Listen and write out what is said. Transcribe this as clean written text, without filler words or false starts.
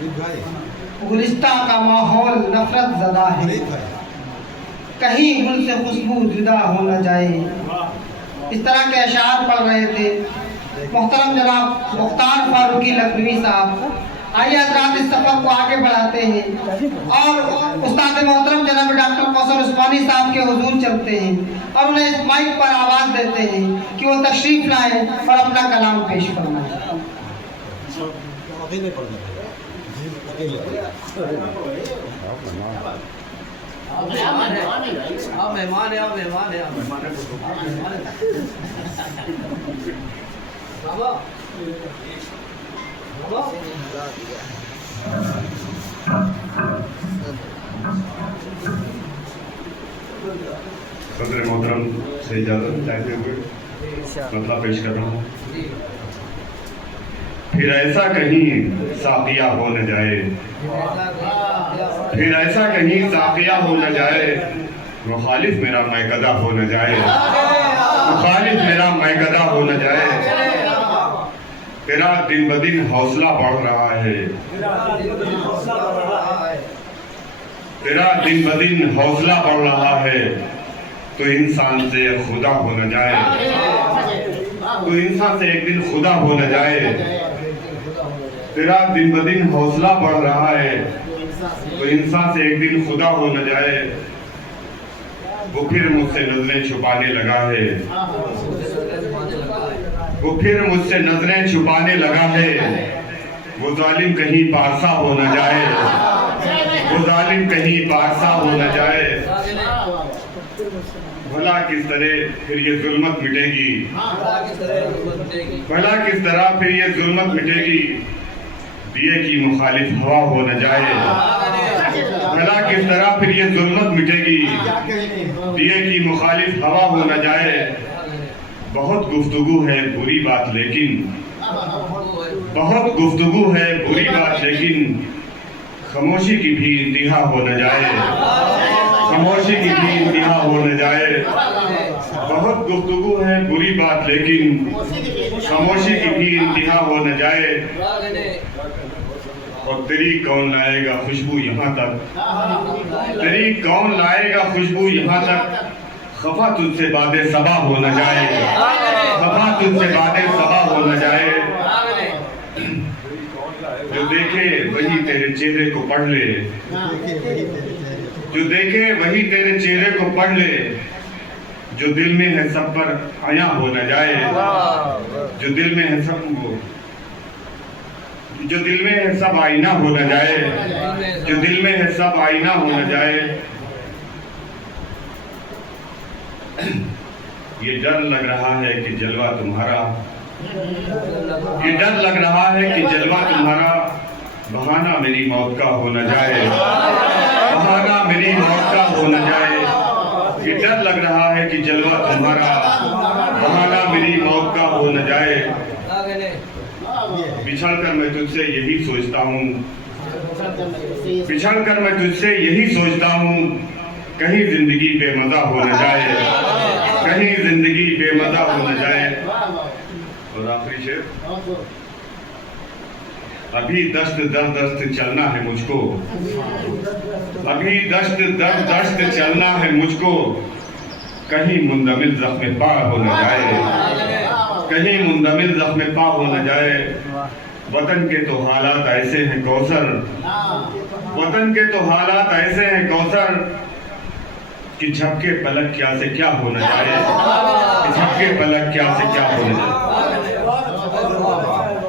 गुलिस्तां का माहौल नफरत ज़दा है, कहीं गुल से खुशबू जुदा हो न जाए। इस तरह के अशार पढ़ रहे थे मोहतरम जनाब मुख्तार फारूकी लखनवी साहब। आइए हज़रात इस सफ़र को आगे बढ़ाते हैं और उस्ताद मोहतरम जनाब डॉक्टर कौसर उस्मानी साहब के हुजूर चलते हैं और उन्हें इस माइक पर आवाज़ देते हैं कि वो तशरीफ़ लाएं और अपना कलाम पेश फरमाएं। सदर मोहतरम से इजाज़त चाहते हुए मतलब पेश कर रहा हूँ। फिर ऐसा कहीं साक़िया हो न जाए, फिर ऐसा कहीं साक़िया हो न जाए, मुखालिफ मेरा मैकदा हो न जाए, मुखालिफ मेरा मैकदा हो न जाए। तेरा दिन ब दिन हौसला बढ़ रहा है, तेरा दिन ब दिन हौसला बढ़ रहा है, तो इंसान से खुदा हो न जाए, तो इंसान से एक दिन खुदा हो न जाए। तेरा दिन ब दिन हौसला बढ़ रहा है, तो इंसान से एक दिन खुदा हो न जाए। वो फिर मुझसे नजरें छुपाने लगा है, वो फिर मुझसे नजरें छुपाने लगा है। वो जालिम कहीं पारसा हो न जाए, वो जालिम कहीं पारसा हो न जाए। भला किस तरह फिर ये जुल्मत मिटेगी, भला किस तरह फिर ये जुल्मत मिटेगी, दिए की मुखालिफ हवा हो न जाए। भला किस तरह फिर ये जुल्मत मिटेगी, दिए की मुखालिफ हवा हो न जाए। बहुत गुफ्तगू है बुरी बात लेकिन, बहुत गुफ्तगू है बुरी बात लेकिन, खामोशी की भी इंतहा हो न जाए, खामोशी की भी इंतहा हो न जाए। बहुत गुफ्तगू है बुरी बात लेकिन, खामोशी की भी इंतहा हो न जाए। और तेरी कौन लाएगा खुशबू यहाँ तक, तेरी कौन लाएगा खुशबू यहाँ तक, खफा तुझसे बादे सबा हो न जाए, खफा तुझसे बादे सबा हो न जाए। जो देखे वही तेरे चेहरे को पढ़ ले, जो देखे वही तेरे चेहरे को पढ़ ले, जो दिल में है सब पर आया हो न जाए, जो दिल में है सब वो, जो दिल में है सब आईना हो न जाए, जो दिल में है सब आईना हो न जाए। ये डर लग रहा है कि जलवा तुम्हारा, ये डर लग रहा है कि जलवा तुम्हारा, बहाना मेरी मौत का हो न जाए, बहाना मेरी मौत का हो न जाए। ये डर लग रहा है कि जलवा तुम्हारा, बहाना मेरी मौत का हो न जाए। बिछड़ कर मैं तुझसे यही सोचता हूँ, बिछड़ कर मैं तुझसे यही सोचता हूँ, कहीं जिंदगी बेमज़ा हो न जाए, कहीं जिंदगी बेमज़ा हो न जाए। और आखिरी शेर, अभी दस्त दर दस्त चलना है मुझको, अभी दस्त दर दस्त चलना है मुझको, कहीं मुंदमिल ज़ख्म पा हो न जाए, कहीं मुंदमिल ज़ख्म पा हो न जाए। वतन के तो हालात ऐसे हैं कौसर, वतन के तो हालात ऐसे हैं कौसर, कि झपके पलक क्या से क्या हो न जाए, कि झपके पलक क्या से क्या हो न जाए।